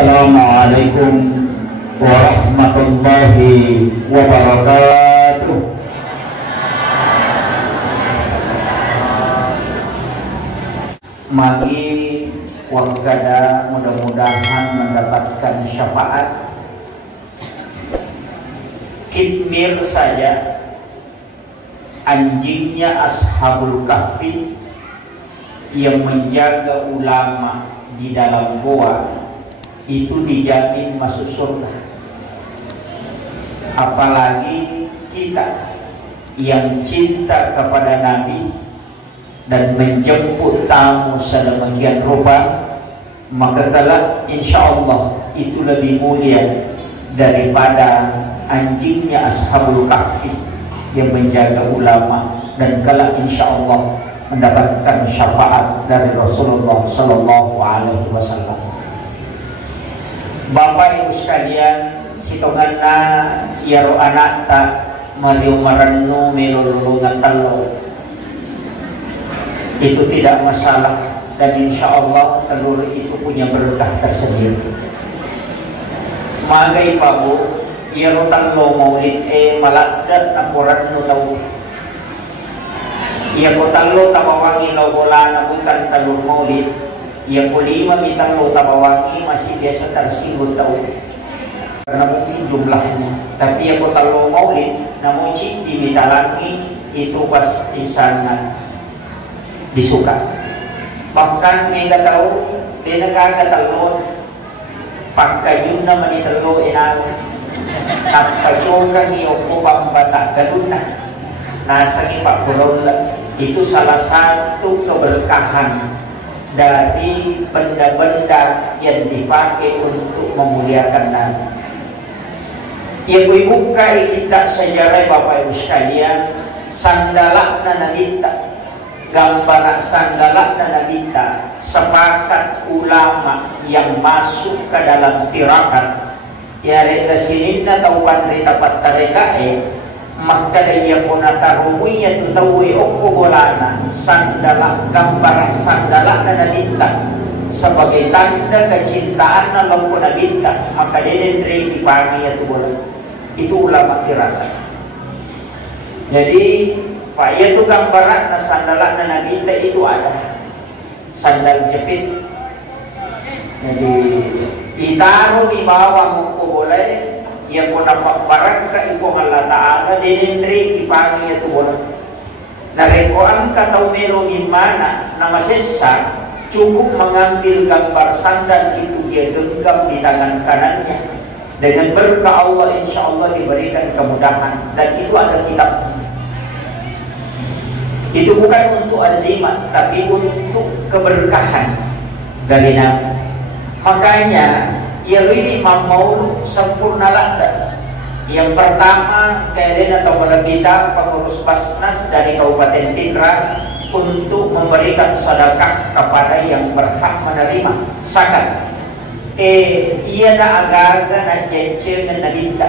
Assalamualaikum warahmatullahi wabarakatuh. Mari wakada mudah-mudahan mendapatkan syafaat. Kitmir saja anjingnya Ashabul Kahfi yang menjaga ulama di dalam goa itu dijamin masuk surga. Apalagi kita yang cinta kepada Nabi dan menjemput tamu sedemikian rupa, maka kelak insya Allah itu lebih mulia daripada anjingnya Ashabul Kahfi yang menjaga ulama, dan kelak insya Allah mendapatkan syafaat dari Rasulullah Sallallahu Alaihi Wasallam. Bapak Ibu sekalian, sitonganna yaro anak tak mariu marennu melulungan telur itu tidak masalah, dan insya Allah telur itu punya berkah tersendiri. Magai pabu yaro telur maulid maladat naporan nu tahu. Ia ko telur tabawangi logola bukan telur maulid. Yang kelima mitang tabawangi masih biasa tersinggung tahu karena mungkin jumlahnya, tapi yang kota lo maulid namun di mitalangi itu pasti sangat disuka. Bahkan nggak tahu dia nggak telur pakai juna mani telur enak apa juga nih opo pambata gaduna nasa nih pak Kulon. Itu salah satu keberkahan dari benda-benda yang dipakai untuk memuliakan Nabi. Ibu-ibu kai kita sejarah Bapak Ibu sekalian, sandalakna nabita, gambar sandalakna nabita, sepakat ulama yang masuk ke dalam tirakat. Ya reka sininna taupan rita patareka maka dia punata rumuya tutawi okko bolana sandalak gambar sandalak dan bintang sebagai tanda kecintaan lalu pun bintang, maka dia dari pagi itu bola itu ulama tirakat. Jadi pak itu gambaran sandalak dan bintang itu ada sandal jepit, jadi ditaruh di bawah okko boleh yang pun dapat barang ke ibu Allah Ta'ala dinendri kipangi itu boleh. Narekoan kata umero gimana nama sesa cukup mengambil gambar sandal itu dia genggam di tangan kanannya dengan berkah Allah insya Allah diberikan kemudahan, dan itu ada kitab. Itu bukan untuk azimat tapi untuk keberkahan dari Nabi. Makanya ya ini mau sempurna lada. Yang pertama keadaan atau kita pengurus Basnas dari Kabupaten Tindra untuk memberikan sedekah kepada yang berhak menerima zakat. Ia nak agak nak jencel dengan kita.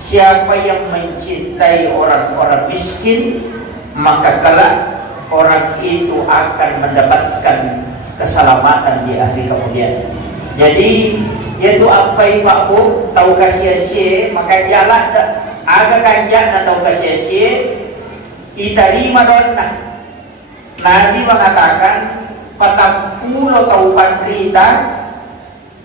Siapa yang mencintai orang-orang miskin, maka kelak orang itu akan mendapatkan keselamatan di akhir kemudian. Jadi yaitu apa Pak Bu tahu kasih maka jalan agak kanjak na tahu kasih itarima donna. Nabi mengatakan 40 tahu pandrita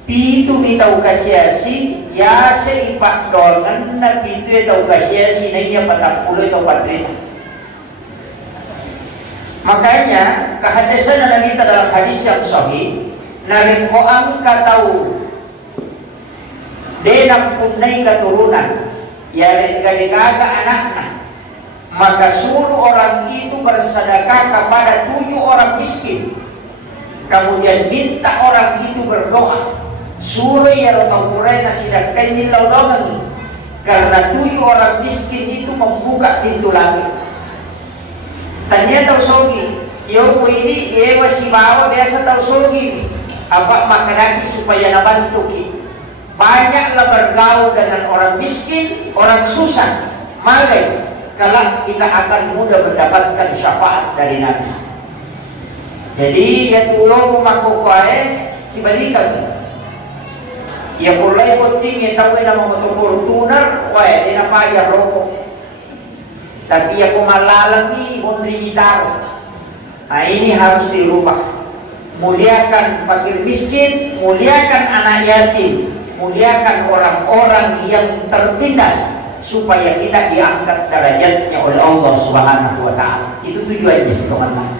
pitu di tahu kasih ya seipak dongan na pitu tahu kasih na iya 40 tahu pandrita. Makanya kehadisan Nabi dalam hadis yang sahih nareko angka tahu denang punai keturunan ya gadekaga anaknya, maka suruh orang itu bersedekah kepada 7 orang miskin, kemudian minta orang itu berdoa suruh ya rotokurai nasidakai milau dongan, karena 7 orang miskin itu membuka pintu langit. Tanya tahu sogi yo ini masih bawa biasa tahu sogi apa makanaki supaya nabantu ki. Banyaklah bergaul dengan orang miskin, orang susah. Maka kelak kita akan mudah mendapatkan syafaat dari Nabi. Jadi ya tulung makukuae si balikan. Ya mulai penting tahu na mga Fortuner, wah di na payah rokok. Tapi ya kumalalami mondri gitar. Nah ini harus dirubah. Muliakan fakir miskin, muliakan anak yatim, muliakan orang-orang yang tertindas supaya kita diangkat derajatnya oleh Allah Subhanahu wa taala. Itu tujuannya teman-teman.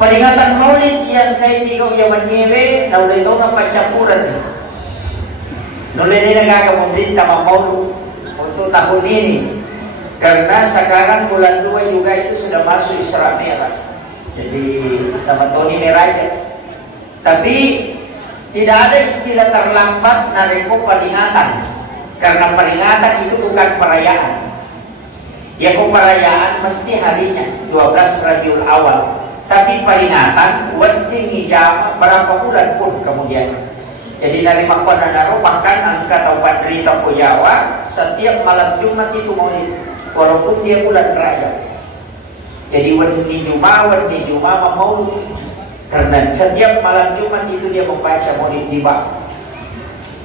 Peringatan Maulid yang kay tigaw yang menyewe na ulit ito nga pagcampuran. Nulay na nagkakamuntin tamang Maulid untuk tahun ini. Karena sekarang bulan 2 juga itu sudah masuk Isra Mi'raj. Jadi teman Tony Meraja. Tapi tidak ada istilah terlambat nareko peringatan. Karena peringatan itu bukan perayaan. Ya perayaan mesti harinya 12 Rabiul Awal. Tapi peringatan wedding hijama berapa bulan pun kemudian. Jadi dari Makona Naro bahkan angka atau Padrita Jawa setiap malam Jumat itu Maulid walaupun dia bulan raya. Jadi wedding Jumat Maulid karena setiap malam Jumat itu dia membaca Maulid di bawah.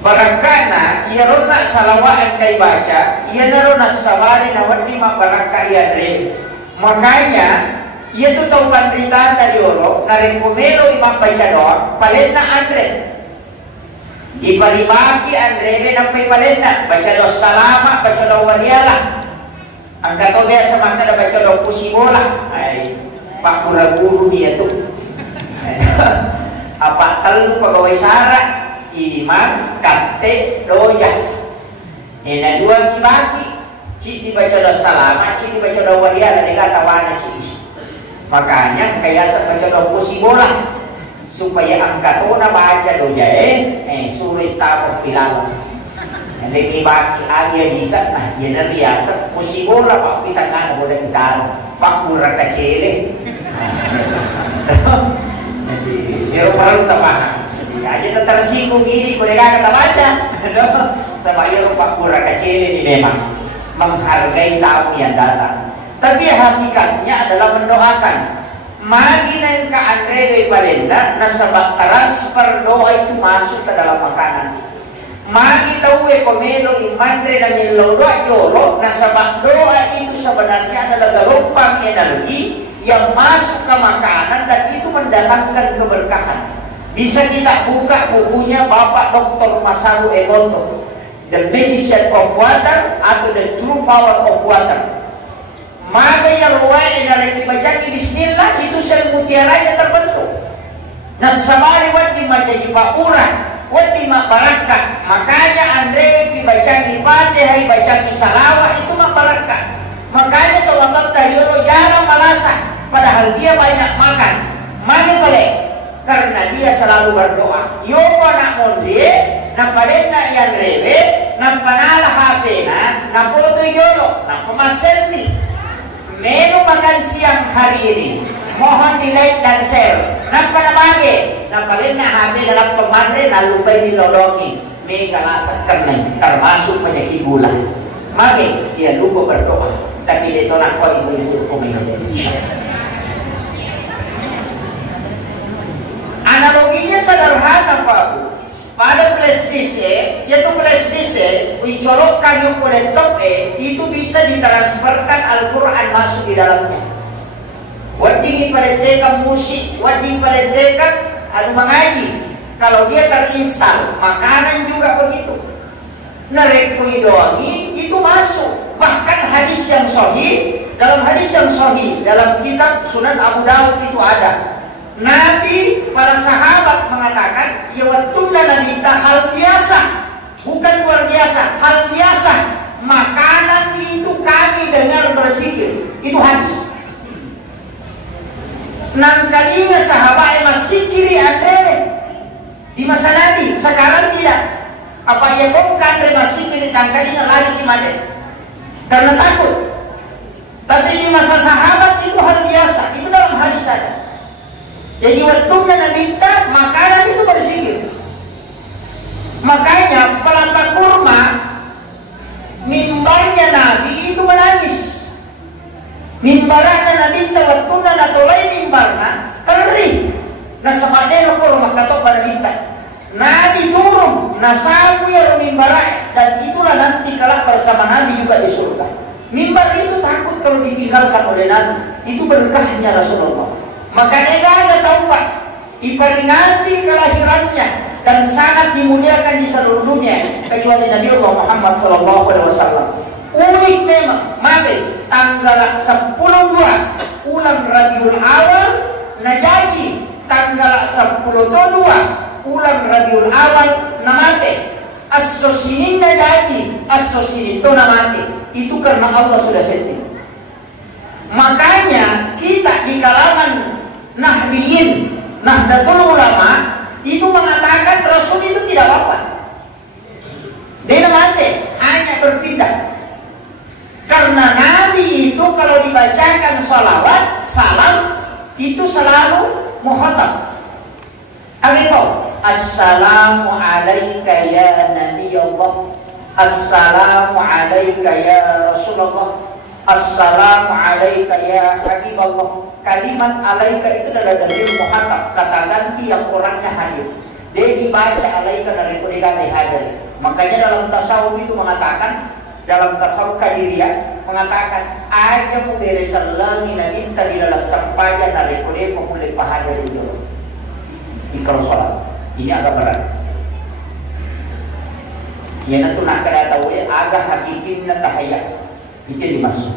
Barakana ia rona salawat kay baca ia narona sabari na wedding baraka ia dre. Makanya ia tu tahu penderitaan dari Allah, naring pumelo imam baca doa, palena Andre. Di palimaki Andre nampai palena baca doa salama, baca doa walialah. Angkat tahu biasa makna baca doa pusibola. Ay, pak guru dia tu. Apa telu pegawai syarat, imam kate doya. Ena dua dibagi, cik dibaca doa salama, cik dibaca doa walialah, dikata wana cik. Makanya kaya baca doa pusibola supaya angkatona baca doa sulit tapo pilaw. Lagi baki dia bisa nah dia nariasa pusibola pak kita kan boleh kita pak kurang kecil. Jadi dia perlu tapahan. Aja tersinggung gini boleh kata baca. Sama ia pak kurang kecil ini memang menghargai tamu yang datang. Tapi hakikatnya adalah mendoakan. Magi na yung ka-Andre Palenda na sa transfer doa itu masuk ke dalam makanan. Magi tahu komelo imandre na miloro yolo na sa doa itu sebenarnya adalah gelombang energi yang masuk ke makanan dan itu mendatangkan keberkahan. Bisa kita buka bukunya Bapak Dr. Masaru Emoto, The Magician of Water atau The True Power of Water. Maka yang ruwaya dari bacaan bismillah itu sel mutiaranya terbentuk. Nah sabari wadi macaji pauran, wadi mabarakah. Makanya Andre dibacaan di Fatihah, bacaan salawat itu mabarakah. Makanya teman-teman dari Allah jarang malasan, padahal dia banyak makan. Mari boleh, karena dia selalu berdoa. Yomo nak mondie, nampalena yang rebe, nampanala hapena, nampoto yolo, nampamaselti. Menu makan siang hari ini mohon di like dan share. Nampak nabagi nampalin na HP dalam pemandre na lupay dilolongi may kalasan karnay termasuk penyakit gula. Magi dia lupa berdoa tapi dito na ko ibu-ibu kumain. Analoginya sederhana Pak Bu. Pada flash disk yaitu flash disk dicolokkan yung laptop itu bisa ditransferkan Al-Quran masuk di dalamnya. Wadi palentekan musik, wadi palentekan mengaji. Kalau dia terinstal, makanan juga begitu. Narekui doangi itu masuk. Bahkan hadis yang sahih, dalam hadis yang sahih dalam kitab Sunan Abu Dawud itu ada. Nabi para sahabat mengatakan ya wattuna nabita hal biasa, bukan luar biasa, hal biasa. Makanan itu kami dengar berzikir. Itu hadis. Nang kalinya sahabat masih kiri ada di masa Nabi, sekarang tidak. Apa ya kau kan masih kiri tangkalinya lari kimade karena takut. Tapi di masa sahabat itu hal biasa. Itu dalam hadis ada. Jadi waktu minta makanan itu berzikir. Makanya pelapa kurma mimbarnya Nabi itu menangis. Mimbarnya Nabi waktu natolai mimbarna terri. Nah semadero kurma katok pada minta. Nabi turun nasabu ya mimbarai, dan itulah nanti kelak bersama Nabi juga di surga. Mimbar itu takut kalau ditinggalkan oleh Nabi, itu berkahnya Rasulullah. Makanya gak tahu Pak, diperingati kelahirannya dan sangat dimuliakan di seluruh dunia kecuali Nabi Allah Muhammad SAW. Unik memang, mati tanggal 10/2 bulan Rabiul Awal najaji, tanggal 10/2 bulan Rabiul Awal namate as-sosinin najaji, as-sosinin itu namate. Itu karena Allah sudah setting. Makanya kita di kalangan Nahdiyin, Nahdlatul Ulama itu mengatakan Rasul itu tidak wafat. Dia mati, hanya berpindah. Karena Nabi itu kalau dibacakan salawat, salam itu selalu muhatab. Apa? Assalamu alayka ya Nabi Allah, Assalamu alayka ya Rasulullah, Assalamu alayka ya Habiballah. Kalimat alaika itu adalah dalil muhatab, kata ganti yang orangnya hadir. Dia dibaca alaika dari pernikahan hadir. Makanya dalam tasawuf itu mengatakan, dalam tasawuf kadiriyah mengatakan aja mu beresallangi nabi tadi dalam sampaja dari kode pemulih pahadir itu. Kalau sholat ini agak berat. Ya nanti nak kada tahu ya agak hakikinna tahayya. Itu dimaksud.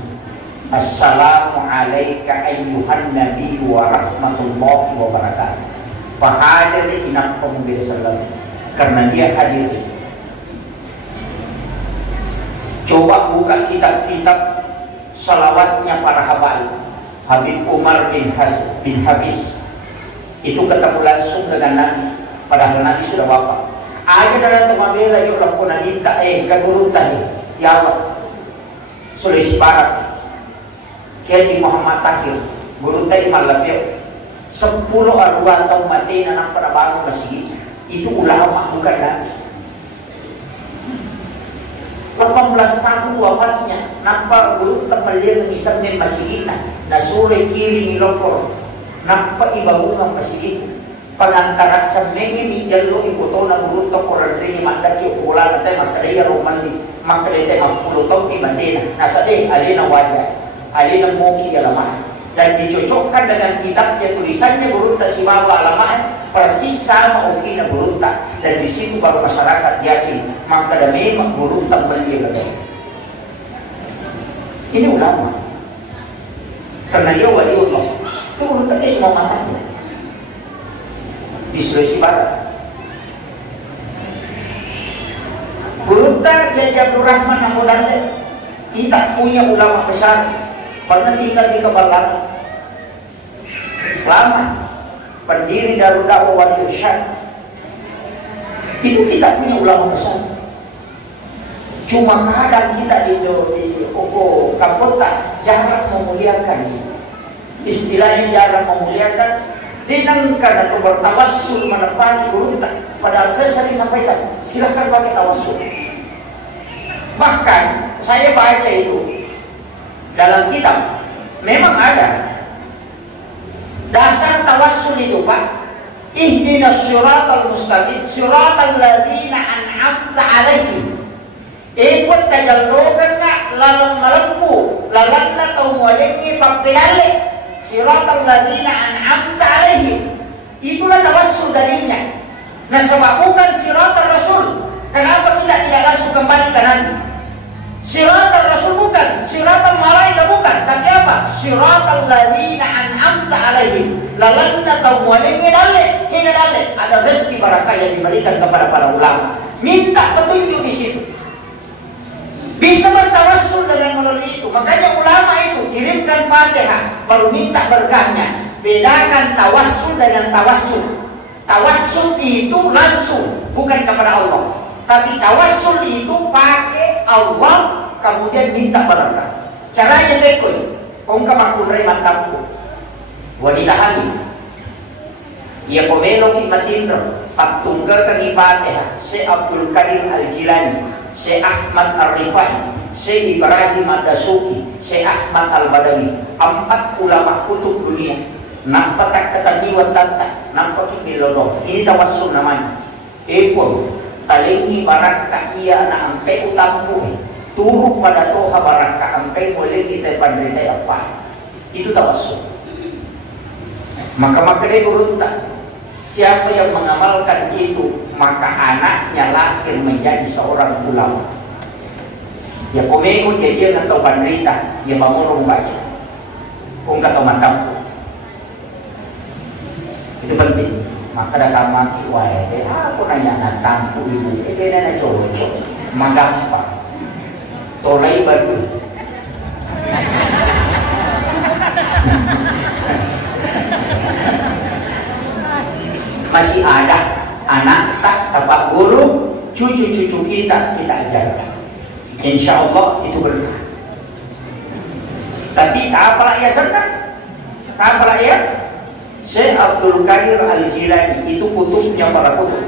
Assalamu alayka ayyuhan nabi wa rahmatullahi wa barakatuh. Pahadir inam pemulih sallam karena dia hadir. Coba buka kitab-kitab salawatnya para habaib. Habib Umar bin Hafiz itu ketemu langsung dengan Nabi, padahal Nabi sudah wafat. Aja dalam temabela yuk lakukan minta kagurun tahi, ya Allah, sudah separat. Kiai Muhammad Tahir, guru tahi malam yuk. 10 arwah tahun mati anak pada bangun masjid itu ulama bukan Nabi. 18 tahun wafatnya, nampak guru temelia mengisapnya masjidina, nasure kiri milokor, nampak ibabungan masjid. Pagantara sa mengi ni jallo iputo na guru to koral rin mandak yung ulan natin makadaya romandi makadaya mapulo to di Mandina nasa din alin ang wajah alin ang moki alamat dan dicocokkan dengan kitabnya tulisannya gurunta si bawa alamat persis sama oki na gurunta dan di situ baru masyarakat yakin maka memang gurunta belia betul. Ini ulama karena dia waliullah itu gurunta dia mau matanya di Sulawesi Barat. Gurunta Kiai Abdul Rahman Amodante, kita punya ulama besar pernah tinggal di Kebalan lama, pendiri Darul Dakwah Wal Irsyad. Itu kita punya ulama besar. Cuma kadang kita di Kapota jarang memuliakan. Istilahnya jarang memuliakan. Dinangkan atau bertawassul menepati gurunta. Padahal saya sering sampaikan, silahkan pakai tawassul. Bahkan saya baca itu dalam kitab, memang ada dasar tawassul itu Pak. Ihdinas siratal mustaqim, siratal ladzina an'amta alaihim. Ikut tajallukan ka lalang malempu, lalanna tau mualengi pampilale. Siratal ladzina an'amta alaihim. Itulah tawassul darinya. Nah sebab bukan siratal Rasul. Kenapa kita tidak langsung kembali ke Nabi? Siratal Rasul bukan, siratal malaikat bukan. Tapi apa? Siratal ladzina an'amta alaihim. Lalanna tawwalingi dale, kena dale. Ada rezeki barakah yang diberikan kepada para ulama. Minta petunjuk di situ. Bisa bertawassul dengan melalui itu. Makanya ulama itu kirimkan Fatihah baru minta berkahnya. Bedakan tawassul dengan tawassul. Tawassul itu langsung bukan kepada Allah. Tapi tawassul itu pakai Allah kemudian minta berkah. Caranya bekoy. Kung kamakunray mantampo. Wanita hamil. Ia pomelo ki matindro. Pagtungkar kang Fatihah si Abdul Qadir Al-Jilani, si Ahmad Ar-Rifai, si Ibrahim Ad-Dasuki, si Ahmad Al-Badawi, 4 ulama kutub dunia. Nampak ketaniwan tanta, nampak kibilodo. Ini tawassul namanya. Epon, talingi barangka iya na angkay utampu turuk pada toha barangka angkay boleh kita pandai apa itu tawassul. Maka makanya uruntan siapa yang mengamalkan itu maka anaknya lahir menjadi seorang ulama. Ya komeko jadi yang tahu panderita ya bangun baca kung kata matampu itu penting. Maka dah kamaki wae aku nanya natampu ibu dia na cocok magampang tolai baru masih ada anak tak tapak guru cucu-cucu kita ajarkan. Insya Allah itu berkah. Tapi tak apalah ya senang, tak apalah ya. Syekh Abdul Qadir Al-Jilani itu kutubnya para kutub.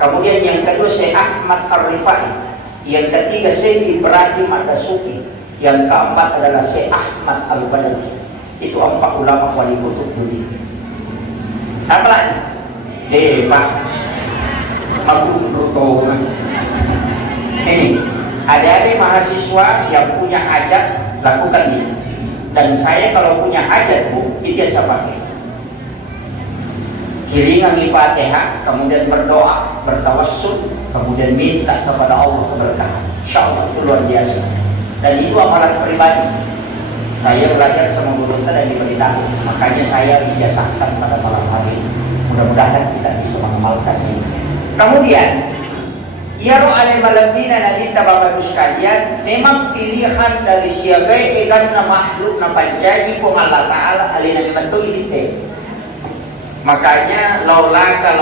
Kemudian yang kedua Syekh Ahmad Ar-Rifai, yang ketiga Syekh Ibrahim Ad-Dasuki, yang keempat adalah Syekh Ahmad Al-Badawi. Itu 4 ulama wali kutub dunia. Apa lagi? Pak, aku tahu. Ini ada mahasiswa yang punya hajat lakukan ini. Dan saya kalau punya hajat bu, itu yang saya pakai. Kiringan Fatihah, kemudian berdoa, bertawassul, kemudian minta kepada Allah keberkahan. Insya Allah itu luar biasa. Dan itu amalan pribadi. Saya belajar sama guru dan diberitahu. Makanya saya biasakan pada malam hari ini. Mudah-mudahan kita bisa mengamalkan ini. Kemudian ya roh alim malamdina nanti Bapak Ibu sekalian, memang pilihan dari siagai egan na makhluk na panjagi pun Allah Ta'ala alina membantu ini. Makanya laulaka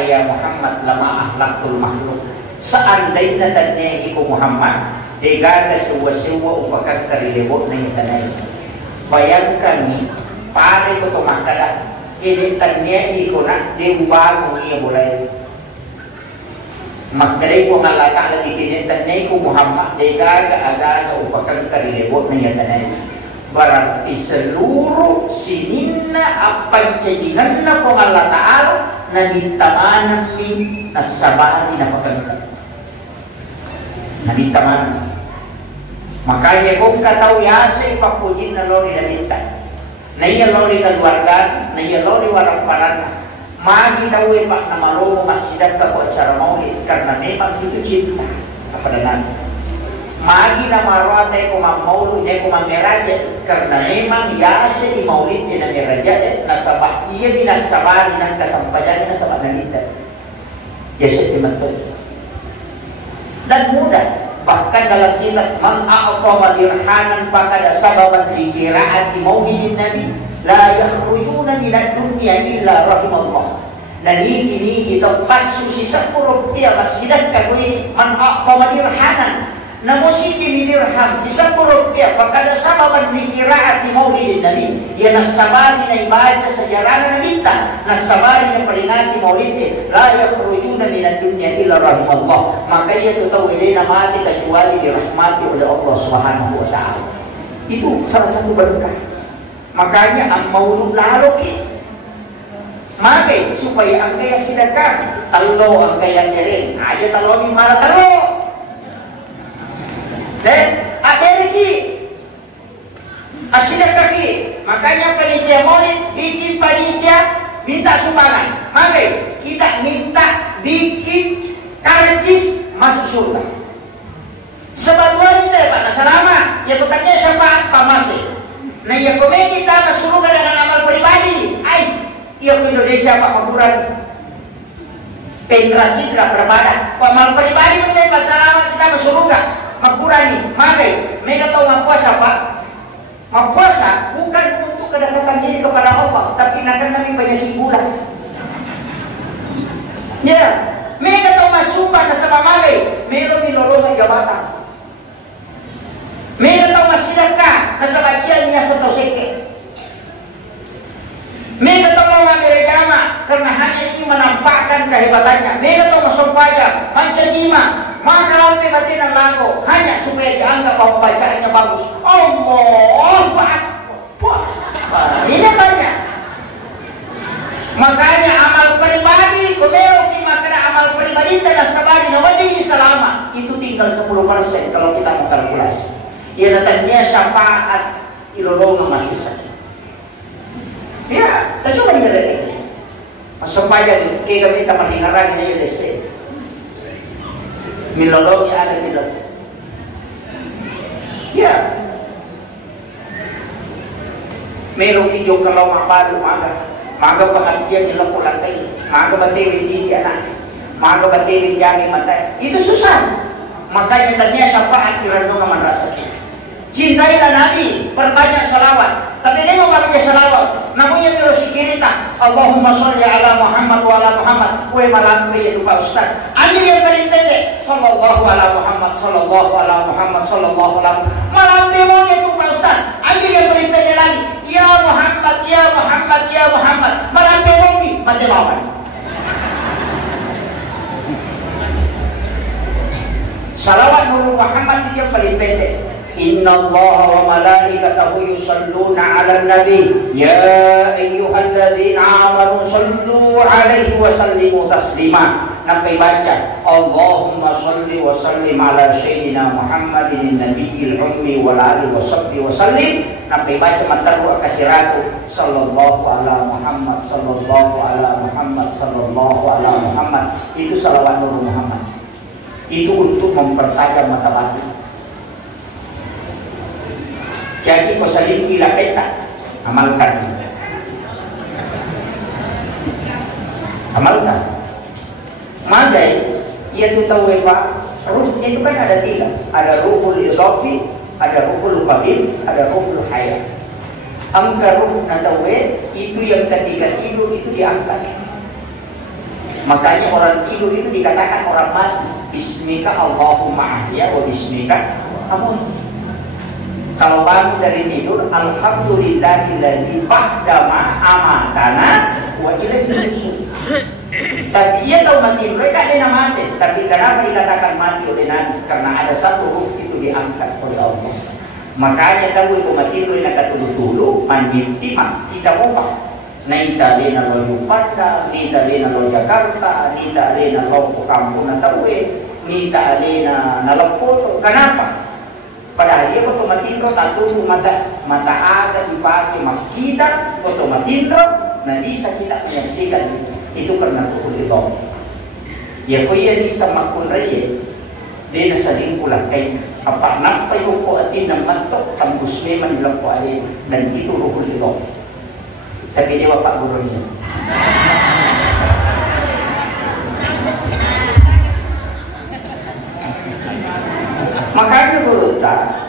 ya Muhammad lama ahlakul makhluk. Seandainya tanya iku Muhammad degada sewa-sewa upakan karilebok na itanay. Bayangkan ni pare ko tumakada kini tanya iku na diubah niya boleh. Maknanya kung Allah Ta'ala dikinitannay ko Muhammad degada upakan karilebok na itanay. Berarti seluruh sininna apa jadikan na kung Allah Ta'ala na ditamanan min nasabari na pagkagkat na ditamanan. Makanya kung kataw yasa ipapujin na lori na minta na iya lori kaluarga na iya lori walang paran magi daw pak na marunong masidat ka po acara maulid karena memang itu cinta kepada Nabi. Magi na marwate ko maulid ko mameraja karena memang yasa di maulid na meraja nasabah iya binasabari ng kasampayan nasabah na nita yasa di mantul dan mudah. Bahkan dalam kitab man a'tama dirhanan fakada sababan li qiraati maulidin nabi la yakhrujuna minad dunya illa rahimallah. Dan ini kita pasu si 10 rupiah masjidat kagui man a'tama dirhanan namun si dirham si 10 rupiah fakada sababan li qiraati maulidin nabi ya nasabari na ibaca sejarah na minta nasabari na peringati maulid la yakhrujuna minad dunya illa rahimallah. Maka ia tahu ini mati kecuali dirahmati oleh Allah Subhanahu wa Ta'ala. Itu salah satu berkah. Makanya ang maulud lalo ki maka supaya ang kaya sedekah talo ang kaya nyaring aja talo ni malah talo dan ada ki asidekah ki. Makanya panitia maulid bikin panitia minta sumbangan. Maka kita minta bikin karcis masuk surga. Sebab kita Pak selama ya bukannya syafaat pamase. Nah ya kome kita masuk surga dengan amal pribadi. Ya ke Indonesia Pak Makuran. Generasi tidak berbeda. Amal pribadi kita Pak selama kita masuk surga. Makurani, maka mereka tahu puasa Pak. Puasa bukan untuk kedekatan diri kepada Allah, tapi karena kami banyak hiburan. Ya, mereka tahu masukan sama magai, melo jabatan. Mereka tahu masidakah, nasa bacian niya sa tauseke. Mereka tahu mengambil jama karena hanya ini menampakkan kehebatannya. Mereka tahu masumpaya, mancadima. Maka lampi batin ang lago hanya supaya dianggap bahwa bacaannya bagus. Allah ini banyak. Makanya amal pribadi, kung meron kayo makana amal pribadi pribadi dan sabari nawadigi selama itu tinggal 10% kalau kita mau kalkulasi. Ya datangnya syafaat ilolong masih sakit. Ya, kita coba dengar. Supaya kita minta mendengarkan ini desa. Milolong ya ada tidak? Ya. Melo hijau kalau mapadu maga pengertian di lempu lantai, maga batewin di anak, maga batewin jangan mata. Itu susah. Makanya ternyata syafaat kirandong aman rasa. Cintailah Nabi, perbanyak salawat. Tapi dia mau baca salawat. Namun yang terus kirita, Allahumma sholli ala Muhammad wa ala Muhammad. Kue malam itu Pak Ustaz. Anjir yang paling pendek, sallallahu ala Muhammad, sallallahu ala Muhammad, sallallahu ala malam itu Pak Ustaz. Anjir yang paling pendek lagi, ya Muhammad, ya Muhammad, ya Muhammad. Malam demonya mati lawan. Salawat Nurul Muhammad itu yang paling pendek. Inna Allah wa malaikatahu yusalluna ala nabi ya ayyuhalladzina amanu sallu alaihi wa sallimu taslima. Sampai baca Allahumma salli wa sallim ala sayyidina Muhammadin nabiyil ummi wal alihi wa sahbihi wa sallim. Sampai baca mataru akasiratu sallallahu ala Muhammad sallallahu ala Muhammad sallallahu ala Muhammad. Itu salawat Nurul Muhammad. Itu untuk mempertajam mata batin. Jadi kau saling gila peta, amalkan. Madai, ia tu tahu apa? Ruh itu kan ada 3. Ada ruhul idhafi, ada ruhul qadim, ada ruhul hayat. Angka ruh natawe itu yang ketika tidur itu diangkat. Makanya orang tidur itu dikatakan orang mati. Bismika Allahumma ahya wa bismika amut. Kalau bangun dari tidur, alhamdulillahilladzi ba'dama amatana wa ilaihi nusyur. Tapi dia tahu mati mereka dia mati. Tapi kenapa dikatakan mati oleh Nabi? Karena ada satu ruh itu diangkat oleh Allah. Makanya tahu itu mati mereka katulu-tulu mandiri tidak ubah. Naita lena lo Jupanda, nita lena lo Jakarta, nita lena lo kampung Natawe, nita lena nalapoto. Kenapa? Padahal dia otomatindro tatutu mata aga ipake makita otomatindro na bisa kita menyaksikan itu karena tukulito. Ya ko yan isa makunreye di na sa lingkulang kay apa napay ko atin ng mantok tambus meman nilang ko alin dan itu tukulito. Tapi dia Pak Guru niya. Makanya guru tak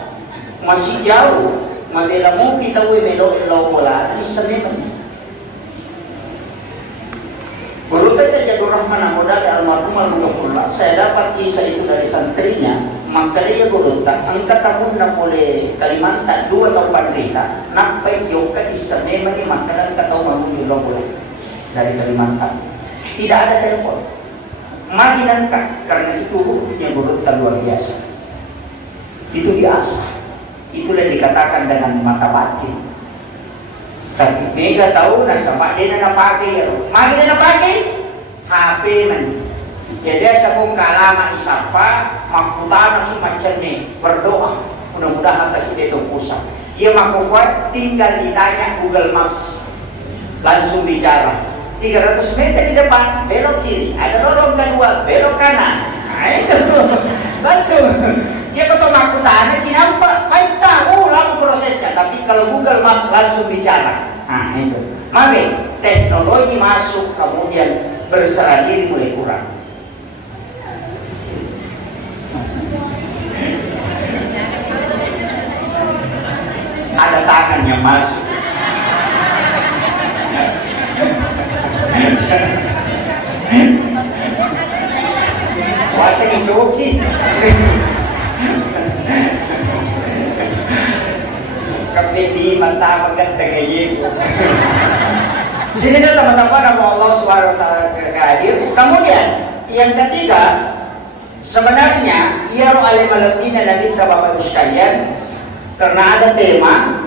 masih jauh, madela mo kita melo wala isa naman. Guru tak Jagur Rahman Amoda almarhum Al-Ghafurullah. Saya dapat kisah itu dari santrinya. Maka dia guru tak angkat tahun na oleh Kalimantan 2 tahun pandrita. Nampay yoka isa naman ni makanan kataw mamulo wala dari Kalimantan. Tidak ada telepon. Maginan ka karena itu ruhnya guru tak luar biasa. Itu diasah. Itulah dikatakan dengan mata batin. Tapi mega tahu na sama dia na pakai ya. Magi na pakai HP man. Jadi sa kung kalama isapa makutana ki macam ni berdoa. Mudah-mudahan kasih dia pusat. Dia makukuat tinggal ditanya Google Maps. Langsung bicara. 300 meter di depan belok kiri. Ada lorong kedua belok kanan. Nah, itu langsung. Dia ketemu makutana sinampak, ay tahu lalu prosesnya. Tapi kalau Google Maps langsung bicara. Nah itu. Maka teknologi masuk kemudian berserah diri mulai kurang. Ada tangan yang masuk. Wasa dicoki. Kapiti mata maganda ngayon. Sini na teman-teman nama Allah SWT hadir. Kemudian yang ketiga, sebenarnya ya alim alamina dan kita Bapak Ibu sekalian, karena ada tema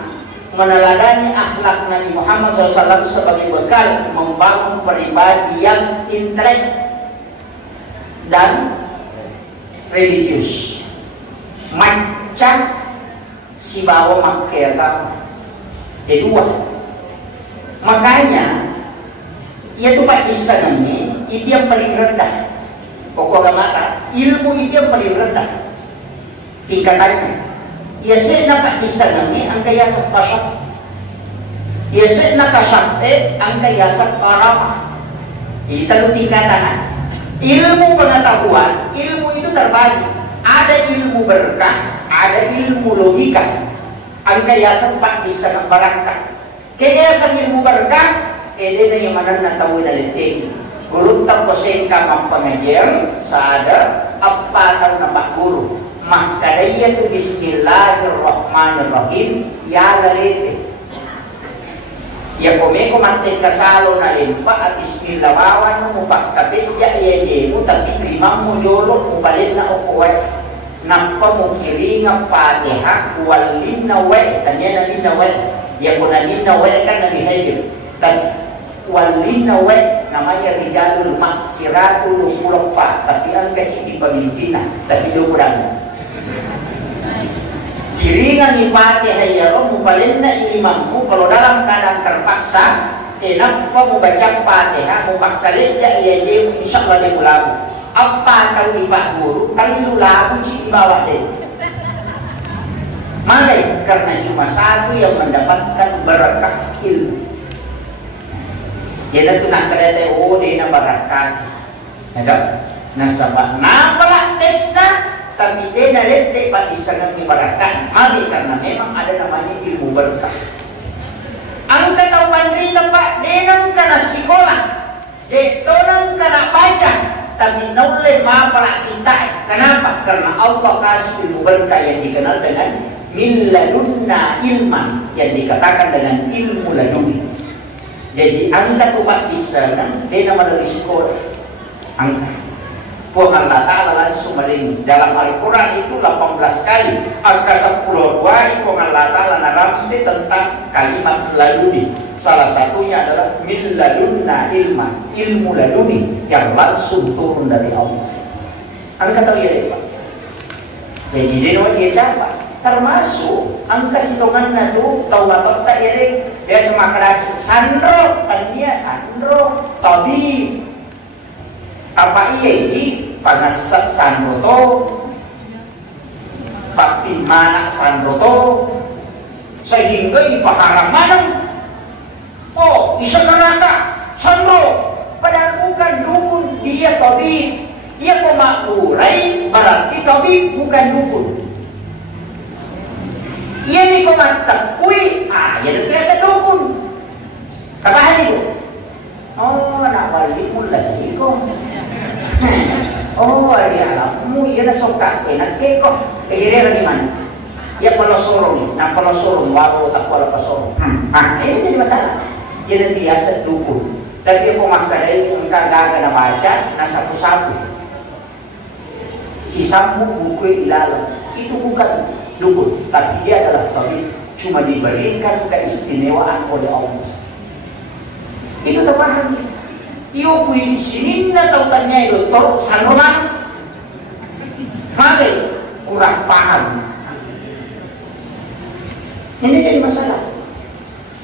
meneladani akhlak Nabi Muhammad SAW sebagai bekal membangun pribadi yang intelek. dan religius. Macam si bawa makai agama. Dua. Makanya ia tuh Pak Isan ini itu yang paling rendah. Pokok agama ilmu itu yang paling rendah tingkatannya. Ia sedang Pak Isan ini angka yasak pasal. Ia sedang kasampe angka yasak karamah. Itu tingkatan. Ilmu pengetahuan, ilmu itu terbagi. Ada ilmu berkah, ada ilmu logika. Angka yasak Pak Isan barangkah. Keyasan ilmu berkah, na yang mana natawi na litik. Guru taposin ka ang pengajian, saada, apa tahu na Pak Guru. Maka daya tu Bismillahirrahmanirrahim, ya lalite. Ya komeko mante kasalo na limpa at Bismillahawan mo pagkabit ya iya mo tapi limang mo jolo mo balin na ukuway. Nampa mo kiringa Fatiha walin na way, tanya na lin na way. Ya kunanin na way kan nabihayil. Dan walin na way namanya Rijalul Maksiratul Ulfa, tapi ang kecil di pemimpinan, tapi do kurang. Kiringan ni Fatihah ya roh mupalin na imammu kalau dalam keadaan terpaksa enak mo baca Fatihah mo pakkalit ya iya insyaallah di pulau. Apa tahu di Pak Guru kan lagu di bawah deh. Malai karena cuma satu yang mendapatkan berkah ilmu. Dia tu nak kereta dia nak berkah. Ada nasabah. Nampaklah tesna tapi dia nak letak pada sangat berkah. Malai karena memang ada namanya ilmu berkah. Angkat tahu pandrita Pak, dia nak kena sekolah, dia nak kena baca. Tapi noleh mapalah kita. Kenapa? Karena Allah kasih ilmu berkah yang dikenal dengan min ladunna ilman, yang dikatakan dengan ilmu laduni. Jadi angka umat di sana dia nama dari sekolah. Angka. Puang Allah Ta'ala langsung melini. Dalam Al-Quran itu 18 kali. Angka 10 itu Puang Allah Ta'ala naramti tentang kalimat laduni. Salah satunya adalah min ladunna ilman, ilmu laduni yang langsung turun dari Allah. Angka tahu ya Pak. Jadi dia siapa? Termasuk angka sitongannya tuh tahu atau tak ya deh. Dia semakin sandro, kan dia sandro, tabi. Apa iya ini panas sandro to, bakti mana sandro to, sehingga ipaharap mana? Oh, bisa neraka sandro, padahal bukan dukun dia tabi. Dia komakurai berarti tabi bukan dukun. Ia ni komatakui, ia itu dukun. Kapahan itu? Oh, nak balik mula sih kok. Oh, dia alammu ia dah sokat, nak kekok. Kira di mana? Ia pelosorong, nak pelosorong, walau tak kuala pelosorong. Ini jadi masalah. Ia nanti biasa dukun. Tapi dia pemakadai engkau gagal nak baca, nak sapu-sapu. Si sapu buku ilalang itu bukan dukun, tapi dia adalah tabib. Cuma diberikan keistimewaan oleh Allah. Itu terpahami. Iyo di sini na tautannya itu doktor Sanroman. Maka kurang paham. Ini jadi masalah.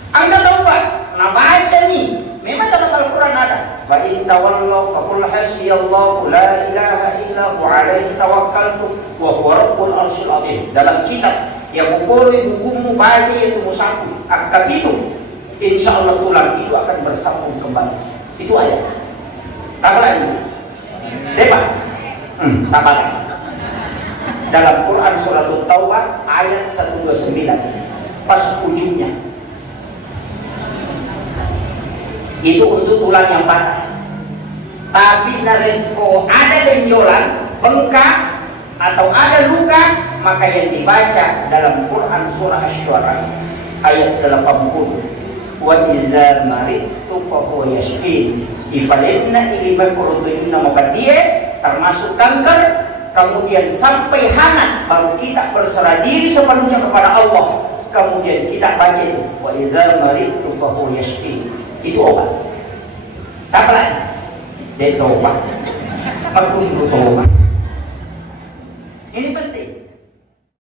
Anda tahu Pak, nah baca nih. Memang dalam Al-Quran ada. Wa in tawallaw faqul hasbiyallahu la ilaha illa huwa alaihi tawakkaltu wa huwa rabbul arsyil azim. Dalam kitab yang memulai bukumu baca yaitu mushaf. Akad itu insyaallah tulang itu akan bersambung kembali. Itu ayat. Apa lagi? Depan. Sabar. Dalam Quran surat At-Taubah ayat 129 pas ujungnya. Itu untuk tulang yang patah. Tapi nareko ada benjolan, bengkak atau ada luka, maka yang dibaca dalam Quran surah Asy-Syu'ara ayat 80. Wa idza maridtu fa huwa yashfin. Ifalinna ilima kurutujuna maka dia termasuk kanker, kemudian sampai hangat baru kita berserah diri sepenuhnya kepada Allah. Kemudian kita baca itu wa idza maridtu fa huwa yashfin. Itu obat. Apa lagi? Dia obat. berkunjung tobat. Ini penting.